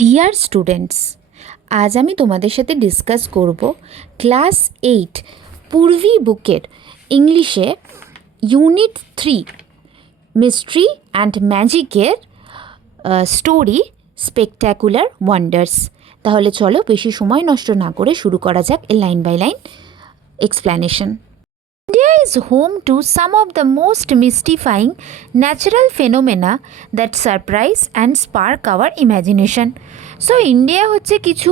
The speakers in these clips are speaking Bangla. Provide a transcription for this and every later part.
ডিয়ার স্টুডেন্টস, আজ আমি তোমাদের সাথে ডিসকাস করব ক্লাস 8 পূর্বী বুকের ইংলিশে ইউনিট 3 মিস্ট্রি অ্যান্ড ম্যাজিকের স্টোরি স্পেকট্যাকুলার ওয়ান্ডার্স। তাহলে চলো বেশি সময় নষ্ট না করে শুরু করা যাক a line by line explanation. India is home to some of the most mystifying natural phenomena that surprise and spark our imagination. So India হচ্ছে কিছু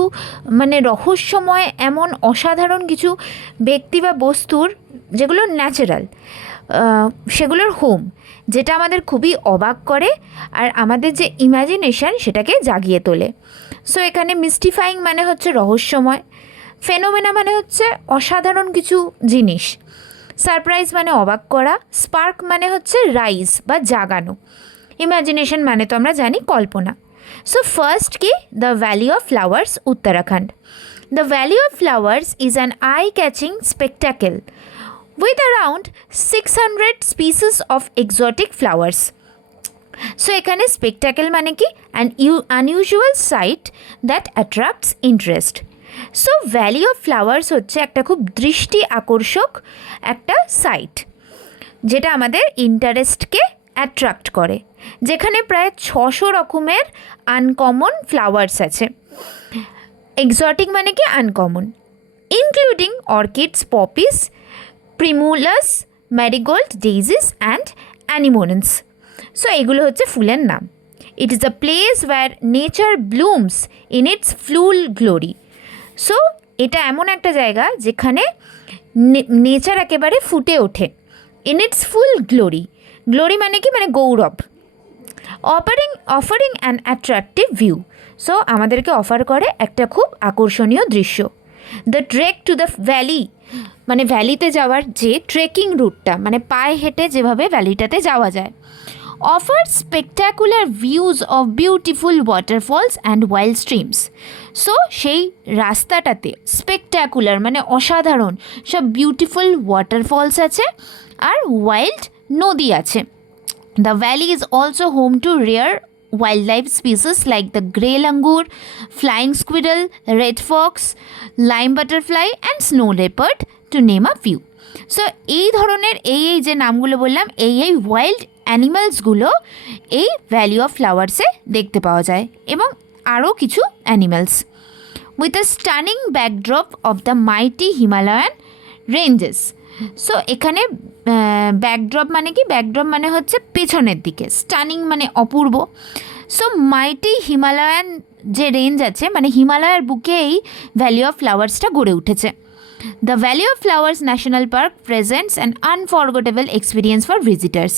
রহস্যময় এমন অসাধারণ কিছু ব্যক্তি বা বস্তুর যেগুলো ন্যাচারাল, সেগুলোর হোম, যেটা আমাদের খুবই অবাক করে আর আমাদের যে ইমাজিনেশন সেটাকে জাগিয়ে তোলে। সো এখানে মিস্টিফাইং মানে হচ্ছে রহস্যময়, ফেনোমেনা মানে হচ্ছে অসাধারণ কিছু জিনিস, সারপ্রাইজ মানে অবাক করা, স্পার্ক মানে হচ্ছে রাইজ বা জাগানো, ইমাজিনেশন মানে তো আমরা জানি কল্পনা। সো ফার্স্ট কি, the valley of flowers, Uttarakhand. The valley of flowers is an eye catching spectacle with around 600 species of exotic flowers. So এখানে স্পেকটাকেল মানে কি, an unusual sight that attracts interest. So valley of flowers হচ্ছে একটা খুব দৃষ্টি আকর্ষক একটা সাইট, যেটা আমাদের ইন্টারেস্টকে অ্যাট্রাক্ট করে, যেখানে প্রায় 600 রকমের আনকমন ফ্লাওয়ার্স আছে। এক্সোটিক মানে কি uncommon, including orchids, poppies, primulas, marigold, daisies and anemones. So এগুলো হচ্ছে ফুলের নাম। It is a place where nature blooms in its full glory. So এটা এমন একটা জায়গা যেখানে নেচার একেবারে ফুটে ওঠে, in its full glory. Glory মানে কি, মানে গৌরব। Offering an attractive view, so আমাদেরকে অফার করে একটা খুব আকর্ষণীয় দৃশ্য। The trek to the valley, মানে ভ্যালিতে যাওয়ার যে ট্রেকিং রুটটা, মানে পায়ে হেঁটে যেভাবে ভ্যালিটাতে যাওয়া যায়। Offer স্পেকট্যাকুলার views of beautiful waterfalls and wild streams. So সেই রাস্তাটাতে স্পেকট্যাকুলার মানে অসাধারণ সব বিউটিফুল ওয়াটারফলস আছে আর ওয়াইল্ড নদী আছে। The valley is also home to rare wildlife species like the grey langur, flying squirrel, red fox, lime butterfly and snow leopard to name a few. So এই ধরনের এই যে নামগুলো বললাম, এই ওয়াইল্ড অ্যানিমালসগুলো এই ভ্যালি অফ ফ্লাওয়ার্সে দেখতে পাওয়া যায়, এবং আরও কিছু animals. With a stunning backdrop of the mighty Himalayan ranges. So এখানে ব্যাকড্রপ মানে কি, ব্যাকড্রপ মানে হচ্ছে পেছনের দিকে, স্টানিং মানে অপূর্ব। সো মাইটি হিমালয়ান যে রেঞ্জ আছে, মানে হিমালয়ের বুকে এই ভ্যালি অফ ফ্লাওয়ার্সটা গড়ে উঠেছে। The valley of flowers national park presents an unforgettable experience for visitors.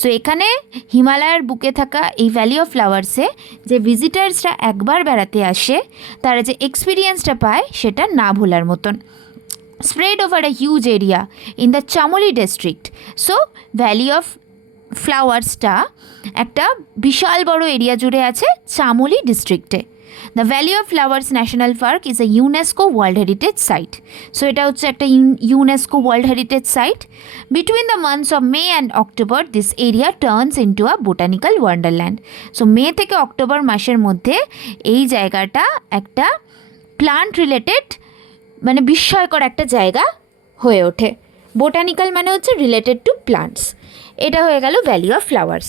So এখানে হিমালয়ের বুকে থাকা এই ভ্যালি অফ ফ্লাওয়ার্সে যে ভিজিটার্সরা একবার বেড়াতে আসে, তারা যে এক্সপিরিয়েন্সটা পায় সেটা না ভোলার মতন। Spread over a huge area in the Chamoli district. So Valley of Flowers-টা একটা বিশাল বড় এরিয়া জুড়ে আছে চামোলি ডিস্ট্রিক্টে। The valley of flowers national park is a UNESCO world heritage site. So এটা হচ্ছে একটা UNESCO world heritage site. Between the months of May and October this area turns into a botanical wonderland. So May থেকে অক্টোবর মাসের মধ্যে এই জায়গাটা একটা প্লান্ট রিলেটেড মানে বিস্ময়কর একটা জায়গা হয়ে ওঠে। বোটানিক্যাল মানে হচ্ছে রিলেটেড টু প্লান্টস। এটা হয়ে গেল ভ্যালি অফ ফ্লাওয়ার্স।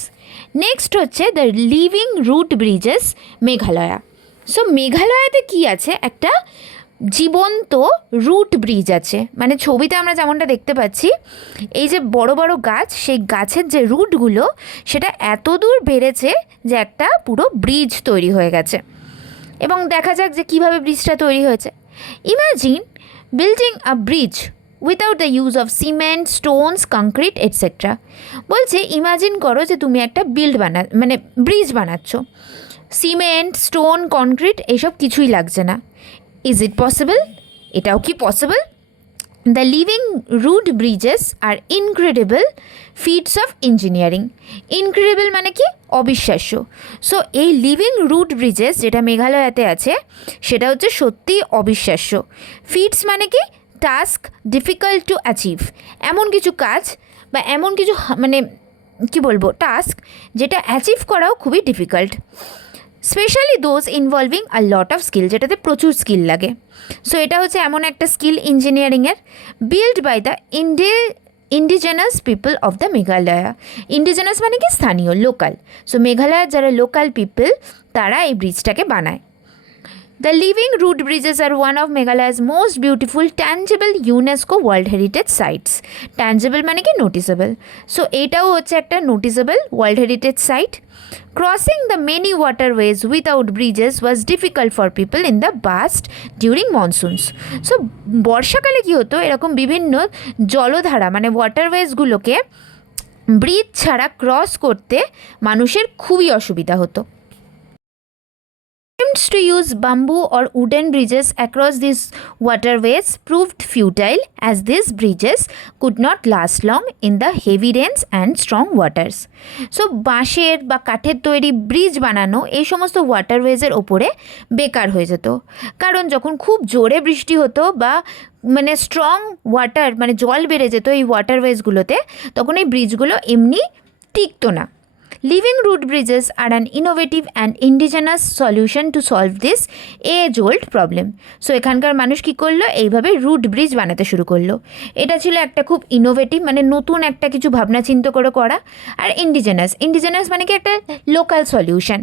নেক্সট হচ্ছে the living root bridges, Meghalaya. So মেঘালয়াতে কি আছে, একটা জীবন্ত রুট ব্রিজ আছে। মানে ছবিতে আমরা যেমনটা দেখতে পাচ্ছি, এই যে বড় বড় গাছ, সেই গাছের যে রুটগুলো সেটা এত দূর বেড়েছে যে একটা পুরো ব্রিজ তৈরি হয়ে গেছে। এবং দেখা যাক যে কীভাবে ব্রিজটা তৈরি হয়েছে। Imagine building a bridge without the use of cement, stones, concrete, etc. বলছে ইমাজিন করো যে তুমি একটা ব্রিজ বানাচ্ছ, সিমেন্ট, স্টোন, কনক্রিট এসব কিছুই লাগছে না। Is it possible? এটাও কি possible? The living root bridges আর incredible feats of engineering. Incredible মানে কি, অবিশ্বাস্য। সো এই লিভিং রুট ব্রিজেস যেটা মেঘালয়াতে আছে সেটা হচ্ছে সত্যিই অবিশ্বাস্য। ফিটস মানে কি, টাস্ক ডিফিকাল্ট টু অ্যাচিভ, এমন কিছু কাজ বা এমন কিছু কি বলবো টাস্ক যেটা অ্যাচিভ করাও খুবই difficult. Specially those involving a lot of skill, যেটাতে প্রচুর স্কিল লাগে। সো এটা হচ্ছে এমন একটা স্কিল ইঞ্জিনিয়ারিংয়ের, build by the indigenous people of the Meghalaya. Indigenous মানে কি স্থানীয়, লোকাল। সো মেঘালয়ের যারা লোকাল পিপল তারা এই ব্রিজটাকে বানায়। The living root bridges are one of Meghalaya's most beautiful tangible UNESCO World Heritage Sites. Tangible মানে কি noticeable. So এটাও হচ্ছে একটা noticeable World Heritage Site. Crossing the many waterways without bridges was difficult for people in the past during monsoons. So বর্ষাকালে কি হতো, এরকম বিভিন্ন জলধারা মানে ওয়াটারওয়েজগুলোকে ব্রিজ ছাড়া ক্রস করতে মানুষের খুবই অসুবিধা হতো। Attempts to use bamboo or wooden bridges across these waterways proved futile, as these bridges could not last long in the heavy rains and strong waters. So বাঁশের বা কাঠের তৈরি ব্রিজ বানানো এই সমস্ত ওয়াটারওয়েজের ওপরে বেকার হয়ে যেত, কারণ যখন খুব জোরে বৃষ্টি হতো বা মানে স্ট্রং ওয়াটার মানে জল বেড়ে যেত এই ওয়াটারওয়েজগুলোতে, তখন এই ব্রিজগুলো এমনি টিকতো না। Living root bridges are an innovative and indigenous solution to solve this age-old problem. So এখানকার মানুষ কী করলো, এইভাবে রুট ব্রিজ বানাতে শুরু করলো। এটা ছিল একটা খুব ইনোভেটিভ মানে নতুন একটা কিছু ভাবনা চিন্তা করে করা। আর ইন্ডিজেনাস মানে কি একটা লোকাল সলিউশন,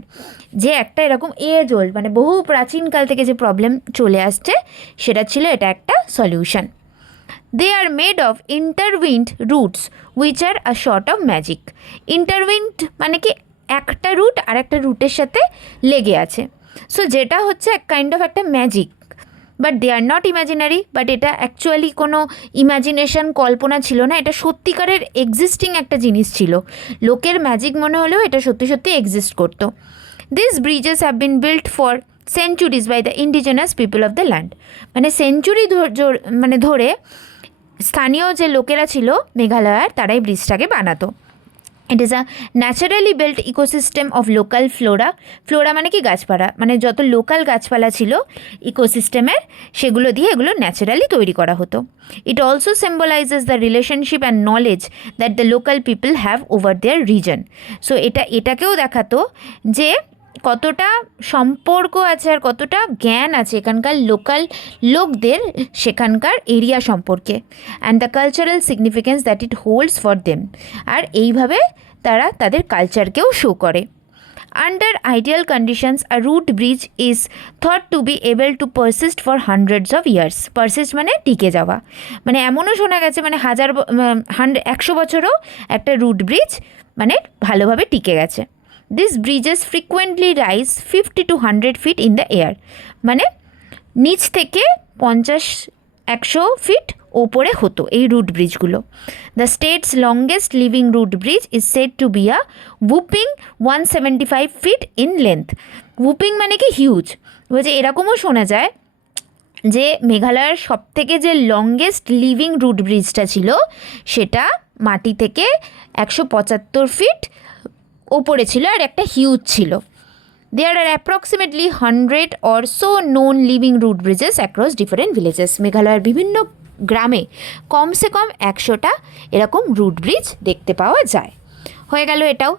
যে একটা এরকম এজ-ওল্ড মানে বহু প্রাচীনকাল থেকে যে প্রবলেম চলে আসছে সেটা ছিল এটা একটা solution. They are made of intertwined roots which are a sort of magic. Intertwined মানে কি একটা রুট আর একটা রুটের সাথে লেগে আছে। সো যেটা হচ্ছে এক কাইন্ড অফ একটা magic, but they are not imaginary. But এটা অ্যাকচুয়ালি কোনো ইমাজিনেশন কল্পনা ছিল না, এটা সত্যিকারের এক্সিস্টিং একটা জিনিস ছিল। লোকের ম্যাজিক মনে হলেও এটা সত্যি সত্যি এক্সিস্ট করতো। These bridges have been built for centuries by the indigenous people of the land. মানে সেঞ্চুরি মানে ধরে স্থানীয় যে লোকেরা ছিল মেঘালয়ার তারাই ব্রিজটাকে বানাতো। ইট is a naturally built ecosystem of local Flora মানে কি গাছপালা, মানে যত লোকাল গাছপালা ছিল ইকোসিস্টেমের সেগুলো দিয়ে এগুলো ন্যাচারালি তৈরি করা হতো। It also symbolises the relationship and knowledge that the local people have over their region. So এটাকেও দেখাতো যে কতটা সম্পর্ক আছে আর কতটা জ্ঞান আছে এখানকার লোকাল লোকদের সেখানকার এরিয়া সম্পর্কে, and the cultural significance that it holds for them. আর এইভাবে তারা তাদের কালচারকেও শো করে। Under ideal conditions a root bridge is thought to be able to persist for hundreds of years. Persist মানে টিকে যাওয়া, মানে এমনও শোনা গেছে মানে 100 বছরও একটা রুট ব্রিজ মানে ভালোভাবে টিকে গেছে। These bridges frequently rise 50 to 100 feet in the air. মানে নিচ থেকে 50-100 ফিট ওপরে হতো এই রুট ব্রিজগুলো। The state's longest living root bridge is said to be a whooping 175 feet in length. whooping মানে কি হিউজ। বলছে এরকমও শোনা যায় যে মেঘালয়ের সবথেকে যে লংগেস্ট লিভিং রুট ব্রিজটা ছিল সেটা মাটি থেকে 175 ফিট ওপরে ছিল আর একটা হিউজ ছিল। দেয়ার আর approximately 100 or so known living root bridges across different villages. মেঘালয়ের বিভিন্ন গ্রামে কমসে কম 100টা এরকম রুট ব্রিজ দেখতে পাওয়া যায়। হয়ে গেল এটাও।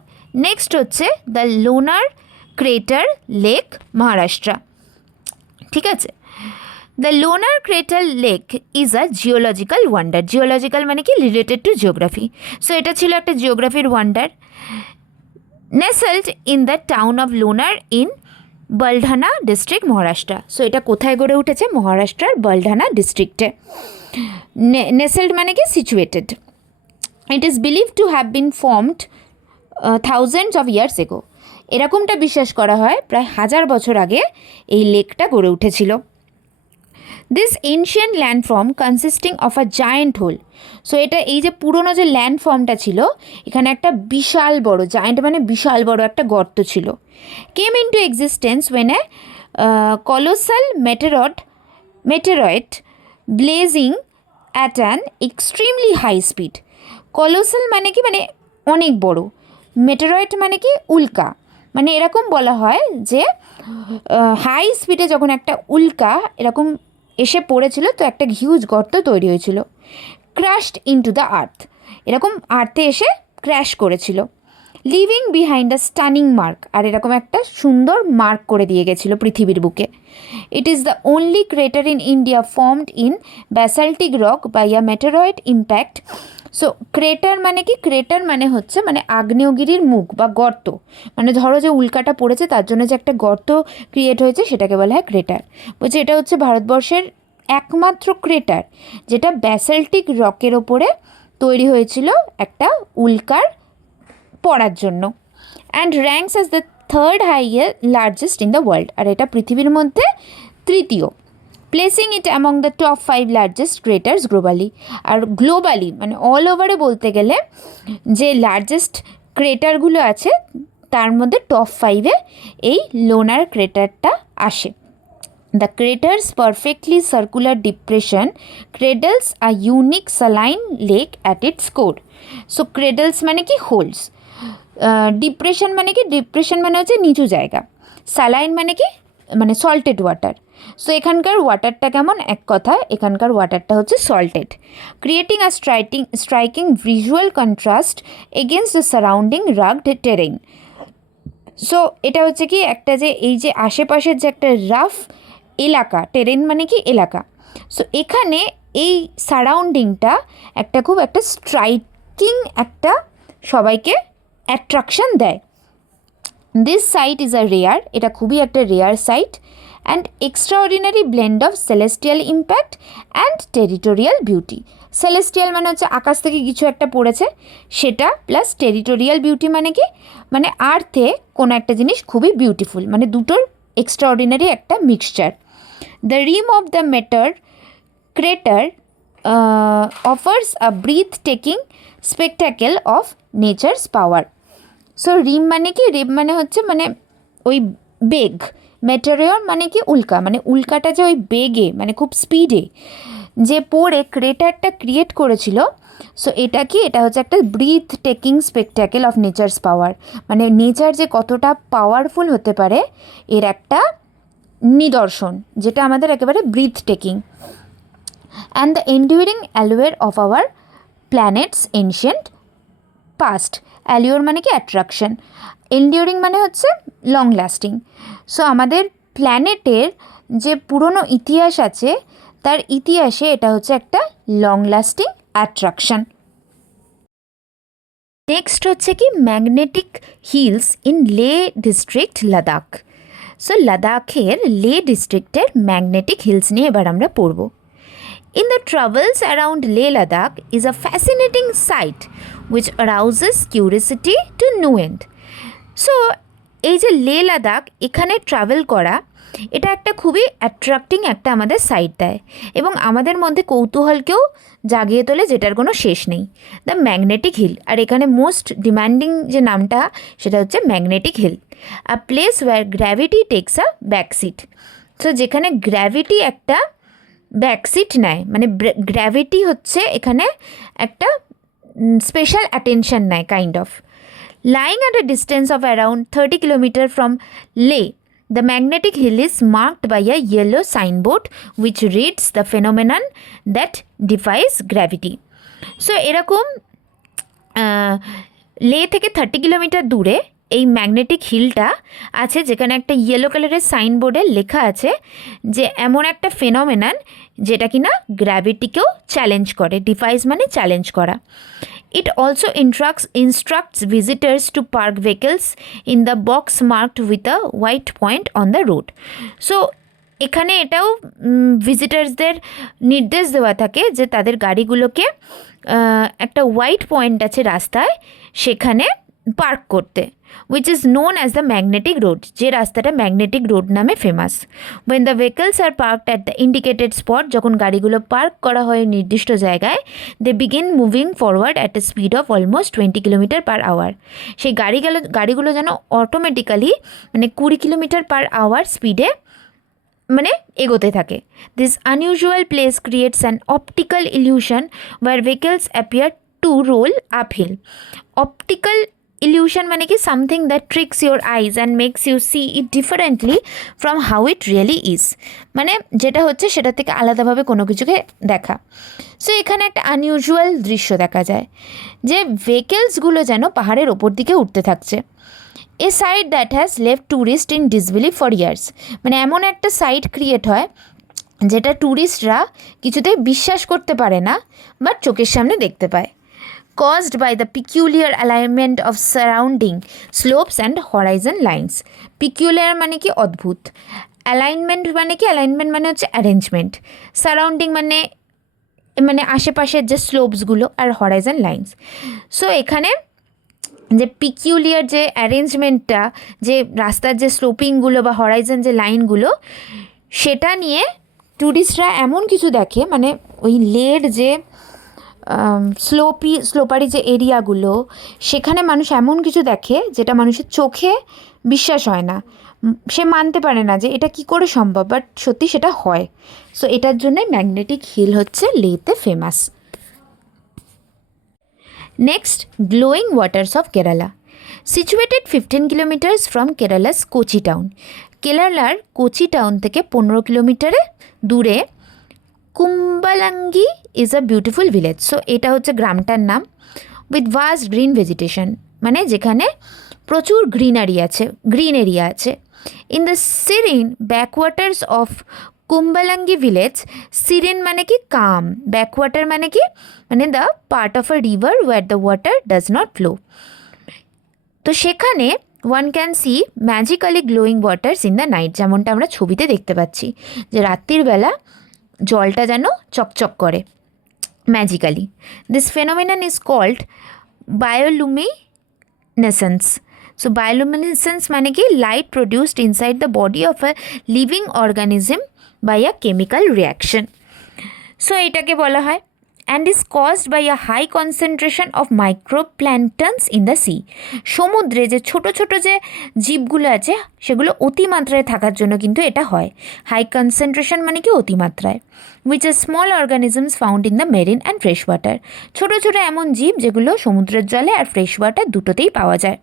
নেক্সট হচ্ছে the Lonar crater lake, Maharashtra. ঠিক আছে, the Lonar crater lake is a geological wonder. Geological মানে কি রিলেটেড টু জিওগ্রাফি। সো এটা ছিল একটা জিওগ্রাফির wonder. nestled in the town of Lonar in Buldhana district, Maharashtra. So এটা কোথায় গড়ে উঠেছে? মহারাষ্ট্রের বলঢানা ডিস্ট্রিক্টে। nestled মানে কি situated. It is believed to have been formed thousands of years ago. এরকমটা বিশ্বাস করা হয় প্রায় 1000 বছর আগে এই লেকটা গড়ে উঠেছিল। This ancient landform consisting of a giant hole. So এটা এই যে পুরনো যে ল্যান্ডফর্মটা ছিল এখানে একটা বিশাল বড়, জায়েন্ট মানে বিশাল বড় একটা গর্ত ছিল। Came into existence when a colossal meteoroid blazing at an extremely high speed. Colossal মানে কি মানে অনেক বড়, মেটেরয়েড মানে কি উল্কা, মানে এরকম বলা হয় যে হাই স্পিডে যখন একটা উল্কা এরকম এসে পড়েছিল তো একটা হিউজ গর্ত তৈরি হয়েছিল। ক্র্যাশড ইনটু দ্য আর্থ, এরকম আর্থে এসে ক্র্যাশ করেছিল। Living behind a stunning mark, আর এরকম একটা সুন্দর মার্ক করে দিয়ে গেছিলো পৃথিবীর বুকে। It is the only crater in India formed in basaltic rock by a meteoroid impact. So crater মানে কি? ক্রেটার মানে হচ্ছে মানে আগ্নেয়গিরির মুখ বা গর্ত, মানে ধরো যে উল্কাটা পড়েছে তার জন্য যে একটা গর্ত ক্রিয়েট হয়েছে সেটাকে বলা হয় ক্রেটার। বলছে এটা হচ্ছে ভারতবর্ষের একমাত্র ক্রেটার যেটা ব্যাসাল্টিক রকের ওপরে তৈরি হয়েছিল একটা উল্কার পড়ার জন্য। And ranks as the third largest in the world, আর এটা পৃথিবীর মধ্যে তৃতীয়, placing it among the top 5 largest craters globally. আর গ্লোবালি মানে অল ওভারে বলতে গেলে যে লার্জেস্ট ক্রেটারগুলো আছে তার মধ্যে টপ 5-এ এই লোনার ক্রেটারটা আসে। The crater's perfectly circular depression cradles a unique saline lake at its core. So cradles মানে কি? হোলস। ডিপ্রেশন মানে কি? ডিপ্রেশন মানে হচ্ছে নিচু জায়গা। সালাইন মানে কি? মানে সল্টেড ওয়াটার। সো এখানকার ওয়াটারটা কেমন? এক কথা এখানকার ওয়াটারটা হচ্ছে salted, creating a striking visual contrast against the surrounding rugged terrain. So এটা হচ্ছে কি একটা যে এই যে আশেপাশের যে একটা রাফ এলাকা, টেরেন মানে কি? এলাকা। সো এখানে এই সারাউন্ডিংটা একটা খুব একটা স্ট্রাইকিং একটা সবাইকে অ্যাট্রাকশন দেয়। This site is a rare, এটা খুবই একটা rare site, and extraordinary blend of celestial impact and territorial beauty. Celestial মানে হচ্ছে আকাশ থেকে কিছু একটা পড়েছে সেটা, প্লাস টেরিটোরিয়াল বিউটি মানে কি? মানে আর্থে কোনো একটা জিনিস খুবই বিউটিফুল, মানে দুটোর এক্সট্রাঅর্ডিনারি একটা mixture. The rim of the crater offers a breathtaking spectacle of nature's power. So rim মানে কি? রিম মানে হচ্ছে মানে ওই বেগ, মেটেরিয়র মানে কি? উল্কা, মানে উল্কাটা যে ওই বেগে মানে খুব স্পিডে যে পড়ে ক্রেটারটা ক্রিয়েট করেছিল। সো এটা কি? এটা হচ্ছে একটা ব্রিথ টেকিং স্পেকট্যাকেল অফ নেচারস পাওয়ার, মানে নেচার যে কতটা পাওয়ারফুল হতে পারে এর একটা নিদর্শন, যেটা আমাদের একেবারে breathtaking. And the enduring allure of our planet's ancient past. Allure মানে কি? অ্যাট্রাকশন। এন্ডিউরিং মানে হচ্ছে লং লাস্টিং। সো আমাদের প্ল্যানেটের যে পুরনো ইতিহাস আছে তার ইতিহাসে এটা হচ্ছে একটা লং লাস্টিং অ্যাট্রাকশন। নেক্সট হচ্ছে কি? ম্যাগনেটিক হিলস ইন লে ডিস্ট্রিক্ট লাদাখ। সো লাদাখের লে ডিস্ট্রিক্টের ম্যাগনেটিক হিলস নিয়ে এবার আমরা পড়ব। In the travels around Leh Ladakh is a fascinating sight which arouses curiosity to no end. So এই যে লে লাদাখ এখানে ট্রাভেল করা এটা একটা খুবই অ্যাট্রাক্টিং একটা আমাদের সাইট দেয় এবং আমাদের মধ্যে কৌতূহলকেও জাগিয়ে তোলে যেটার কোনো শেষ নেই। দ্য ম্যাগনেটিক হিল, আর এখানে মোস্ট ডিম্যান্ডিং যে নামটা সেটা হচ্ছে magnetic hill, a place where gravity takes a backseat. So যেখানে গ্র্যাভিটি একটা ব্যাকসিট নেয়, মানে গ্র্যাভিটি হচ্ছে এখানে একটা স্পেশাল অ্যাটেনশন নেয় kind of. Lying at a distance of around 30 kilometre from Leh, the magnetic hill is marked by a yellow signboard which reads the phenomenon that defies gravity. So এরকম লে থেকে 30 কিলোমিটার দূরে এই ম্যাগনেটিক হিলটা আছে যেখানে একটা ইয়েলো কালারের সাইনবোর্ডে লেখা আছে যে এমন একটা ফেনোমেনন যেটা কিনা গ্র্যাভিটিকেও চ্যালেঞ্জ করে। ডিফাইজ মানে চ্যালেঞ্জ করা। It also instructs visitors to park vehicles in the box marked with a white point on the road. So এখানে এটাও ভিজিটার্সদের নির্দেশ দেওয়া থাকে যে তাদের গাড়িগুলোকে একটা হোয়াইট পয়েন্ট আছে রাস্তায় সেখানে পার্ক করতে, which is known as the magnetic road, যে রাস্তাটা ম্যাগনেটিক রোড নামে famous. when the vehicles are parked at the indicated spot, যখন গাড়িগুলো পার্ক করা হয় নির্দিষ্ট জায়গায়, they begin moving forward at a speed of almost 20 kilometre per hour. সেই গাড়িগুলো যেন অটোমেটিক্যালি মানে 20 কিলোমিটার পার আওয়ার স্পিডে মানে এগোতে থাকে। This unusual place creates an optical illusion where vehicles appear to roll uphill. Optical illusion মানে কি something that tricks your eyes and makes you see it differently from how it really is, মানে যেটা হচ্ছে সেটা থেকে আলাদাভাবে কোনো কিছুকে দেখা। সো এখানে একটা আনইউজুয়াল দৃশ্য দেখা যায় যে ভেহিকেলসগুলো যেন পাহাড়ের ওপর দিকে উঠতে থাকছে। A site that has left tourist in disbelief for years, মানে এমন একটা সাইট ক্রিয়েট হয় যেটা ট্যুরিস্টরা কিছুতেই বিশ্বাস করতে পারে না বাট চোখের সামনে দেখতে পায়। Caused by the peculiar alignment of surrounding slopes and horizon lines. Peculiar মানে কি অদ্ভুত, অ্যালাইনমেন্ট মানে কি, অ্যালাইনমেন্ট মানে হচ্ছে অ্যারেঞ্জমেন্ট, সারাউন্ডিং মানে মানে আশেপাশের যে স্লোপসগুলো, আর হরাইজন লাইন্স। সো এখানে যে পিকিউলিয়ার যে অ্যারেঞ্জমেন্টটা, যে রাস্তার যে স্লোপিংগুলো বা হরাইজন যে লাইনগুলো, সেটা নিয়ে ট্যুরিস্টরা এমন কিছু দেখে, মানে ওই লের যে স্লোপারি যে এরিয়াগুলো, সেখানে মানুষ এমন কিছু দেখে যেটা মানুষের চোখে বিশ্বাস হয় না, সে মানতে পারে না যে এটা কি করে সম্ভব, বাট সত্যি সেটা হয়। সো এটার জন্যই ম্যাগনেটিক হিল হচ্ছে লেতে famous. Next, glowing waters of Kerala. Situated 15 kilometres from Kerala's Kochi town. কেরালার কোচি টাউন থেকে 15 কিলোমিটারে দূরে Kumbalangi is a beautiful village. So এটা হচ্ছে গ্রামটার নাম। উইথ ভাস্ট গ্রিন ভেজিটেশন, মানে যেখানে প্রচুর গ্রিন এরিয়া আছে। In the serene backwaters of Kumbalangi village, serene মানে কি কাম, ব্যাকওয়াটার মানে কি, মানে the part of a river where the water does not flow. তো সেখানে one can see magically glowing waters in the night, যেমনটা আমরা ছবিতে দেখতে পাচ্ছি যে রাত্রির বেলা জলটা যেন চকচক করে magically. This phenomenon is called bioluminescence. So bioluminescence মানে কি light produced inside the body of a living organism by a chemical reaction. So এটাকে বলা হয় and is caused by a high concentration of microplanktons in the sea. সমুদ্রে যে ছোট ছোট যে জীবগুলো আছে সেগুলো অতিমাত্রায় থাকার জন্য কিন্তু এটা হয়। হাই কনসেন্ট্রেশন মানে কি অতিমাত্রায়। which are small organisms found in the marine and fresh water. ছোট ছোট এমন জীব যেগুলো সমুদ্রের জলে আর ফ্রেশ ওয়াটার দুটোতেই পাওয়া যায়।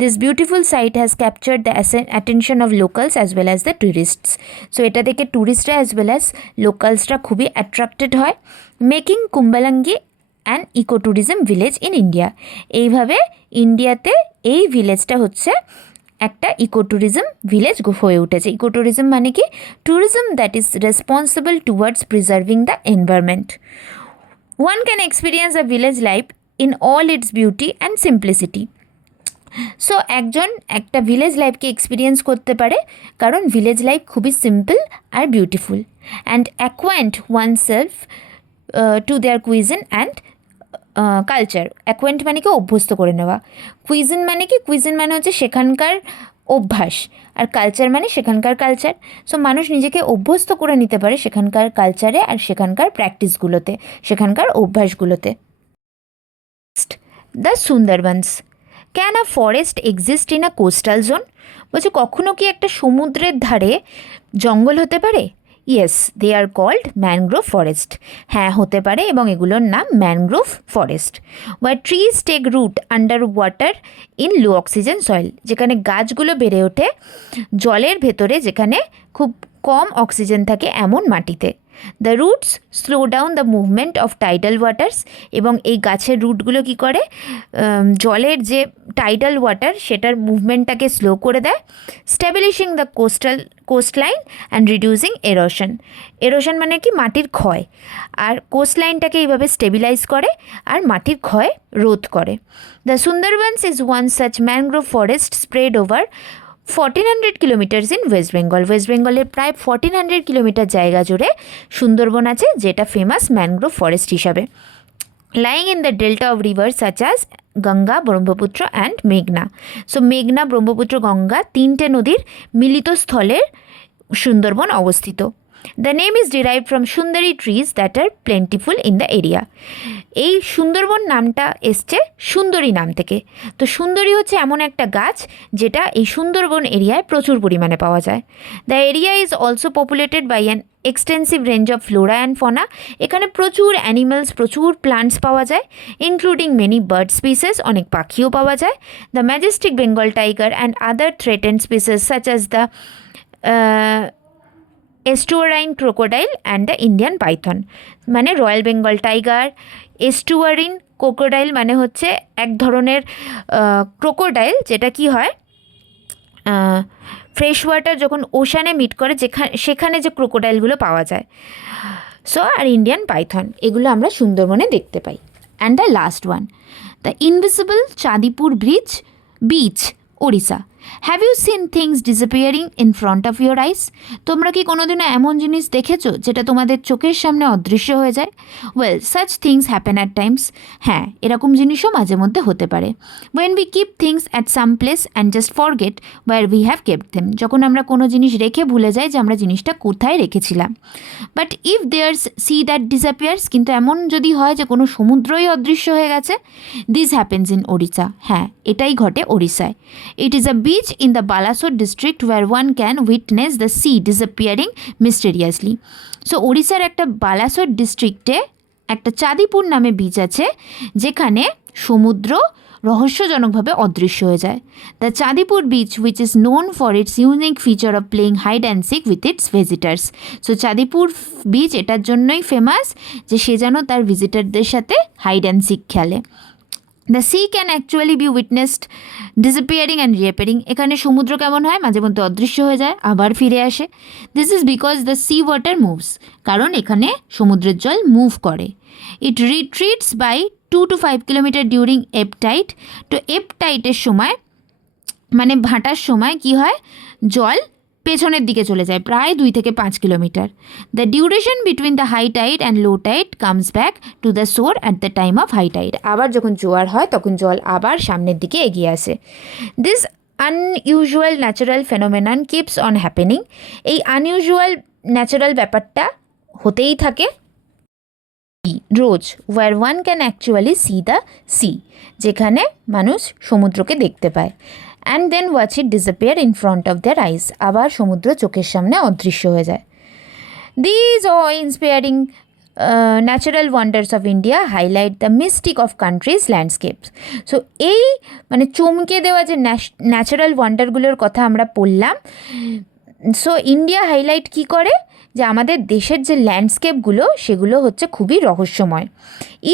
This beautiful site has captured the attention of locals as well as the tourists. So এটা দেখে ট্যুরিস্টরা as well as localsরা খুবই অ্যাট্রাক্টেড হয়, making Kumbalangi an ecotourism village in India. এইভাবে ইন্ডিয়াতে এই ভিলেজটা হচ্ছে একটা ইকোট্যুরিজম ভিলেজ হয়ে উঠেছে। ইকোট্যুরিজম মানে কি, tourism that is responsible towards preserving the environment. One can experience a village life in all its beauty and simplicity. So একজন একটা ভিলেজ লাইফকে এক্সপিরিয়েন্স করতে পারে কারণ ভিলেজ লাইফ খুবই সিম্পল আর beautiful, and acquaint oneself to their cuisine and culture. Acquaint মানে কি অভ্যস্ত করে নেওয়া, কুইজিন মানে কি, কুইজিন মানে হচ্ছে সেখানকার অভ্যাস, আর কালচার মানে সেখানকার কালচার। সো মানুষ নিজেকে অভ্যস্ত করে নিতে পারে সেখানকার কালচারে আর সেখানকার প্র্যাকটিসগুলোতে, সেখানকার অভ্যাসগুলোতে। The Sundarbans. Can a forest exist in a coastal zone? বলছে কখনো কি একটা সমুদ্রের ধারে জঙ্গল হতে পারে? Yes, they are called mangrove forest. হ্যাঁ হতে পারে, এবং এগুলোর নাম mangrove forest. Where trees take root under water in low oxygen soil, যেখানে গাছগুলো বেড়ে ওঠে জলের ভেতরে, যেখানে খুব কম অক্সিজেন থাকে এমন মাটিতে। The roots slow down the movement of tidal waters, এবং এই গাছের রুটগুলো কী করে, জলের যে টাইডাল ওয়াটার সেটার মুভমেন্টটাকে স্লো করে দেয়। Stabilising the coastline and reducing erosion. Erosion মানে কি মাটির ক্ষয়, আর কোস্টলাইনটাকে এইভাবে স্টেবিলাইজ করে আর মাটির ক্ষয় রোধ করে। The Sundarbans is one such mangrove forest spread over 1400 kilometres in West Bengal. West বেঙ্গলের প্রায় 1400 কিলোমিটার জায়গা জুড়ে সুন্দরবন আছে, যেটা ফেমাস ম্যানগ্রোভ ফরেস্ট হিসাবে। Lying in the delta of river such as Ganga, Brahmaputra and মেঘনা। সো মেঘনা, ব্রহ্মপুত্র, গঙ্গা তিনটে নদীর মিলিত স্থলের সুন্দরবন অবস্থিত। The name is derive from সুন্দরী trees that R plentiful in the area. এই সুন্দরবন নামটা এসছে সুন্দরী নাম থেকে। তো সুন্দরী হচ্ছে এমন একটা গাছ যেটা এই সুন্দরবন এরিয়ায় প্রচুর পরিমাণে পাওয়া যায়। The area is also populated by an extensive range of flora and fauna, এখানে প্রচুর অ্যানিমালস, প্রচুর প্লান্টস পাওয়া যায়, ইনক্লুডিং মেনি বার্ড স্পিসিস, অনেক পাখিও পাওয়া যায়। The majestic Bengal tiger and other threatened species such as the estuarine crocodile and the Indian python, মানে royal Bengal tiger, estuarine crocodile মানে হচ্ছে এক ধরনের ক্রোকোডাইল যেটা কি হয় ফ্রেশ ওয়াটার যখন ওশানে মিট করে সেখানে যে ক্রোকোডাইলগুলো পাওয়া যায়। সো আর ইন্ডিয়ান পাইথন, এগুলো আমরা সুন্দরবনে দেখতে পাই। And the last one, the invisible Chandipur beach, Odisha. Have you seen things disappearing in front of your eyes? তোমরা কি কোনোদিনও এমন জিনিস দেখেছো যেটা তোমাদের চোখের সামনে অদৃশ্য হয়ে যায়? Well, such things happen at times. হ্যাঁ, এরকম জিনিসও মাঝে মধ্যে হতে পারে। When we keep things at some place and just forget where we have kept them, যখন আমরা কোনো জিনিস রেখে ভুলে যাই যে আমরা জিনিসটা কোথায় রেখেছিলাম। But if there's sea that disappears, কিন্তু এমন যদি হয় যে কোনো সমুদ্রই অদৃশ্য হয়ে গেছে, দিস হ্যাপেন্স ইন ওড়িশা। হ্যাঁ, এটাই ঘটে ওড়িশায়। It is a beach in the Balasore district where one can witness the sea disappearing mysteriously. So ওড়িশার একটা বালাসোর ডিস্ট্রিক্টে একটা চাঁদিপুর নামে বিচ আছে যেখানে সমুদ্র রহস্যজনকভাবে অদৃশ্য হয়ে যায়। The Chandipur beach which is known for its unique feature of playing hide and seek with its visitors. So Chandipur beach এটার জন্যই ফেমাস যে সে যেন তার ভিজিটারদের সাথে হাইড অ্যান্ড সিক খেলে। The sea can actually be witnessed disappearing and reappearing, এখানে সমুদ্র কেমন হয়, মাঝে মধ্যে অদৃশ্য হয়ে যায় আবার ফিরে আসে। This is because the sea water moves, কারণ এখানে সমুদ্রের জল মুভ করে। ইট রিট্রিটস বাই 2 to 5 কিলোমিটার ডিউরিং এব টাইড। তো এব টাইডের সময় মানে ভাটার সময় কি হয়, জল পেছনের দিকে চলে যায় প্রায় 2 থেকে 5 kilometre. The duration between the high tide and low tide comes back to the shore at the time of high tide. আবার যখন জোয়ার হয় তখন জল আবার সামনের দিকে এগিয়ে আসে। This unusual natural phenomenon keeps on happening. এই আনইউজুয়াল ন্যাচারাল ব্যাপারটা হতেই থাকে রোজ, where one can actually see the sea, যেখানে মানুষ সমুদ্রকে দেখতে পায়। And then watch it disappear in front of their eyes, আবার সমুদ্র চোখের সামনে অদৃশ্য হয়ে যায়। These inspiring natural wonders of India highlight the mystique of country's landscapes. So এই মানে চমকে দেওয়া যে ন্যাচারাল ওয়ান্ডারগুলোর কথা আমরা পড়লাম, সো ইন্ডিয়া হাইলাইট কি করে যে আমাদের দেশের যে ল্যান্ডস্কেপগুলো সেগুলো হচ্ছে খুবই রহস্যময়।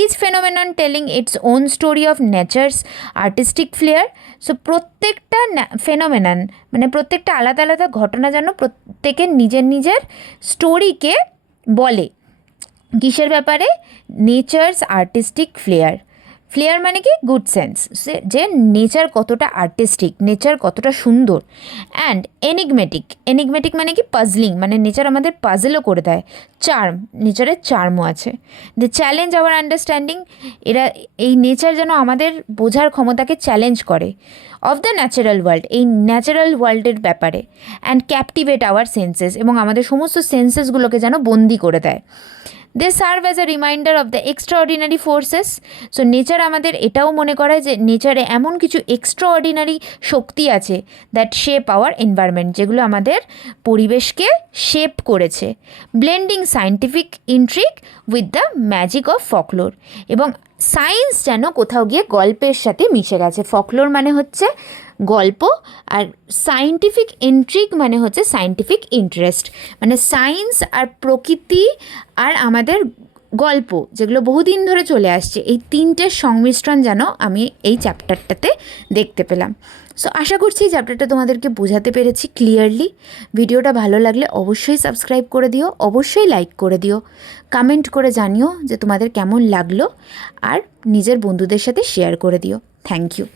Each phenomenon telling its own story of nature's artistic flair. So প্রত্যেকটা ফেনোমেনন মানে প্রত্যেকটা আলাদা আলাদা ঘটনা যেন প্রত্যেকের নিজের নিজের স্টোরিকে বলে। কিসের ব্যাপারে? Nature's artistic flair. ফ্লেয়ার মানে কি? গুড সেন্স, যে নেচার কতটা আর্টিস্টিক, নেচার কতটা সুন্দর। অ্যান্ড এনিগমেটিক মানে কি? পাজলিং, মানে নেচার আমাদের পাজলও করে দেয়। চার্ম, নেচারের চার্মও আছে। দ্য চ্যালেঞ্জ আওয়ার আন্ডারস্ট্যান্ডিং, এরা এই নেচার যেন আমাদের বোঝার ক্ষমতাকে চ্যালেঞ্জ করে। অফ দ্য ন্যাচারাল ওয়ার্ল্ড, এই ন্যাচারাল ওয়ার্ল্ডের ব্যাপারে। অ্যান্ড ক্যাপটিভেট আওয়ার সেন্সেস, এবং আমাদের সমস্ত সেন্সেসগুলোকে যেন বন্দি করে দেয়। They serve as a reminder of the extraordinary forces. So nature আমাদের এটাও মনে করায় যে নেচারে এমন কিছু এক্সট্রাঅর্ডিনারি শক্তি আছে দ্যাট শেপ আওয়ার এনভায়রনমেন্ট, যেগুলো আমাদের পরিবেশকে শেপ করেছে। Blending scientific ইন্ট্রিক with the magic of ফকলোর, এবং সায়েন্স যেন কোথাও গিয়ে গল্পের সাথে মিশে গেছে। ফকলোর মানে হচ্ছে গল্প, আর সায়েন্টিফিক ইন্ট্রিক মানে হচ্ছে সায়েন্টিফিক ইন্টারেস্ট, মানে সায়েন্স আর প্রকৃতি আর আমাদের গল্প যেগুলো বহুদিন ধরে চলে আসছে, এই তিনটের সংমিশ্রণ যেন আমি এই চ্যাপ্টারটাতে দেখতে পেলাম। সো আশা করছি এই চ্যাপ্টারটা তোমাদেরকে বোঝাতে পেরেছি ক্লিয়ারলি। ভিডিওটা ভালো লাগলে অবশ্যই সাবস্ক্রাইব করে দিও, অবশ্যই লাইক করে দিও, কমেন্ট করে জানিও যে তোমাদের কেমন লাগলো, আর নিজের বন্ধুদের সাথে শেয়ার করে দিও। Thank you.